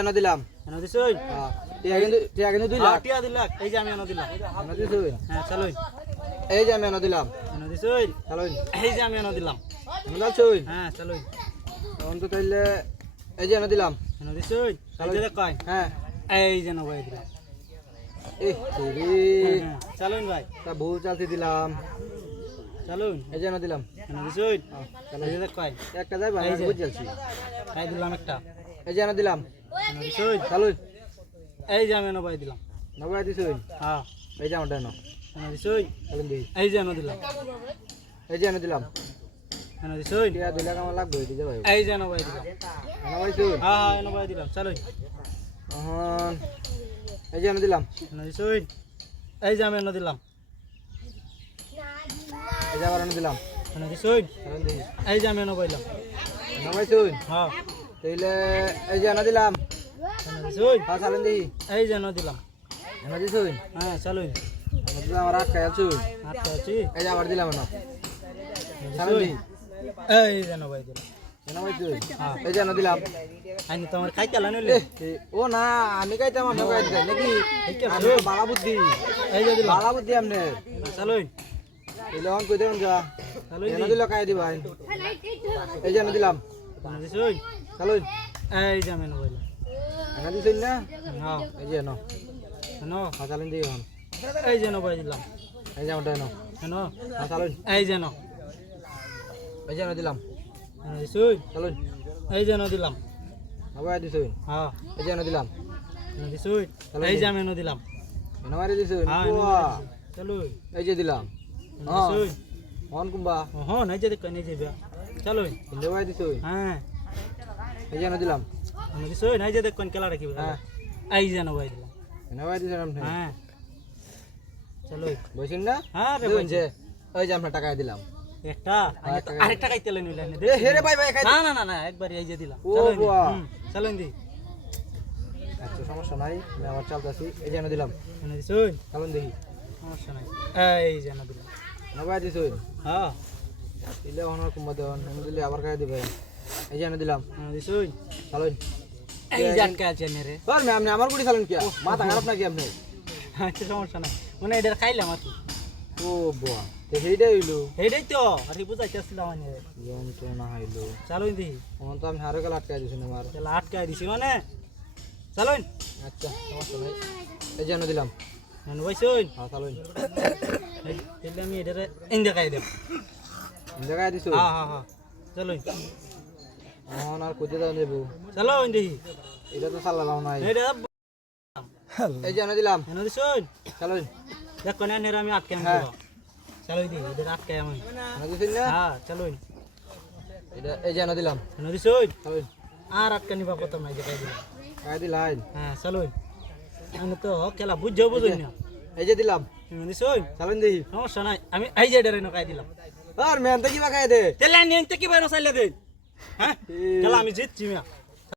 এনে দিলাম এনে দিছই হ্যাঁ টিয়া কিন্তু 2 লাখ টিয়া 2 লাখ এই যে আমি এনে দিলাম এনে দিছই হ্যাঁ চলুন এই যে আমি এনে দিলাম এনে দিছই চলুন এই যে আমি এনে দিলাম এনে দালছই হ্ঁ চলুন তখন তো তাইলে এই যে এনে দিলাম এনে দিছই এই যে দেখ হ্যাঁ এই যে নবাই দিলাম তেরি চলুন ভাই তা ভুল চালতে দিলাম চলুন এই যে এনে দিলাম এনে দিছই চলো এই যে দেখ একটা যাই ভাই বুঝ যাচ্ছি এই দিলাম একটা এই যে এনে দিলাম এনে দিছই চলুন এই যে আমি নবাই দিলাম নবাই দিছই হ্যাঁ এই যে আমারটা এনো এনে দিছই চলুন দিই এই যে এনে দিলাম এই যে এনে দিলাম এনে দিছই টিয়া 2 লাখ আমার লাগবে দিতে ভাই এই যে নবাই দিলাম এনে ভাইছই হ্যাঁ হ্যাঁ নবাই দিলাম চলুন তখন এই যে এনে দিলাম এনে দিছই এই যে আমি এনে দিলাম এই যে আবার এনে দিলাম এনে দিছই চলুন দিই এই যে আমি নবাই দিলাম এনে ভাইছই হ্যাঁ তাইলে এই যে এনে দিলাম এনে দিছই হ্যাঁ চলুন দিই এই যে এনে দিলাম এনে দিছই হ্যাঁ চলুন এনে দিলাম আমার আটকা আছুই আটটা আছি এই যে আবার দিলাম এনে চলুন দিছই দিই এই যে নবাই দিলাম এনে ভাইছই এই যে এনে দিলাম আইনি তোমার খাইতে আলা নইলে ও না আমি কাইতাম আপনি কাইতে নাকি আমি তো বালা বুদ্ধি এই যে দিলাম বালা বুদ্ধি আপনি চলুন তাইলে অন কই দেন যা চলুন এনে দিল কাই দি ভাই এই যে এনে দিলাম এনে দিছই চলুন এই যে আমি নবাই দিলাম এনে দিছেন না হ্যাঁ এই যে এনো এনো হ্যাঁ চলুন দিই এখন এই যে নবাই দিলাম এই যে আমারটা এনো এনো হ্যাঁ চলুন এই যে নো এই যে এনে দিলাম এনে দিছই চলুন এই যে এনে দিলাম নবাই দিছই হ্যাঁ এই যে এনে দিলাম এনে দিছই এই যে আমি এনে দিলাম এনে মারি দিছই হ্যাঁ চলুন এই যে দিলাম এনে দিছই অন কুম্বা হ্যাঁ এই যে দেখ এই যে চলুন নবাই দিছই হ্যাঁ এই যে এনে দিলাম এনে দিছই এই যে দেখ কোন খেলা রাখিব হ্যাঁ এই যে নবাই দিলাম নবাই দিছেন আপনি হ্যাঁ চলুন বসেন না হ্যাঁ রে দিবেন যে ওই যে আমরা টাকা দিলাম একটা আরেকটা খাইতে লই নিলেন এ হে রে ভাই ভাই খাই না না না না একবার এই যে দিলাম ও চলুন বাবা। চলুন দি আচ্ছা সমস্যা নাই আমি আবার চালতাছি এই যে এনে দিলাম এনে দিছই চলুন দেখি সমস্যা নাই এই যে এনে দিলাম নবাই দিছই হ্যাঁ দিলে অনার কুম্বা দেওয়ান আমি দিলে আবার খাই দিবে এই যে এনে দিলাম এনে দিছই চলুন এই যে আটকে আছে নে রে স্যার আপনি আমার গুড়ি চালেন কি মাথা খারাপ নাকি আপনি আচ্ছা সমস্যা নাই মানে এটা খাইলাম আর কি ও বুয়া তো সেইটাই হইলো এইটাই তো আর কি বুঝাইতেছিলাম মানে যন্ত্রণা হইলো চলুন দি তখন তো আমি হারে গেলে আটকাই দিছি আমার তাহলে আটকাই দিছি মানে চলুন আচ্ছা সমস্যা নাই এই যে এনে দিলাম এনে বইছুন হ্যাঁ চলুন তাহলে আমি এটা ইন্দে খাই দেব দেখাই দিছো হ্যাঁ হ্যাঁ হ্যাঁ চলুন এখন আর কোথায় যাওয়া যাবো চলুন দেখি এটা তো চালালাম নাই এটা এই যে এনে দিলাম এনে দিছুন চলুন দেখ কোন এনে আমি আটকাই হ্যাঁ। দেব চলুন দি এটা আটকাই আমি এনে দিছেন না হ্যাঁ চলুন এটা এই যে এনে দিলাম এনে দিছুন চলুন আর আটকা নিবা কত নাই দেখাই দিলাম খাই দিলাই হ্যাঁ চলুন আমি তো খেলা বুঝছো বুঝুন না এই যে দিলাম এনে দিছুন চলুন দেখি সমস্যা নাই আমি এই যে ডরে নকাই দিলাম আর মেন তো কিবা খাই দে তেলা নিয়ে কি বাইরে চাইলে দেন হ্যাঁ খেলা আমি জিতছি মিয়া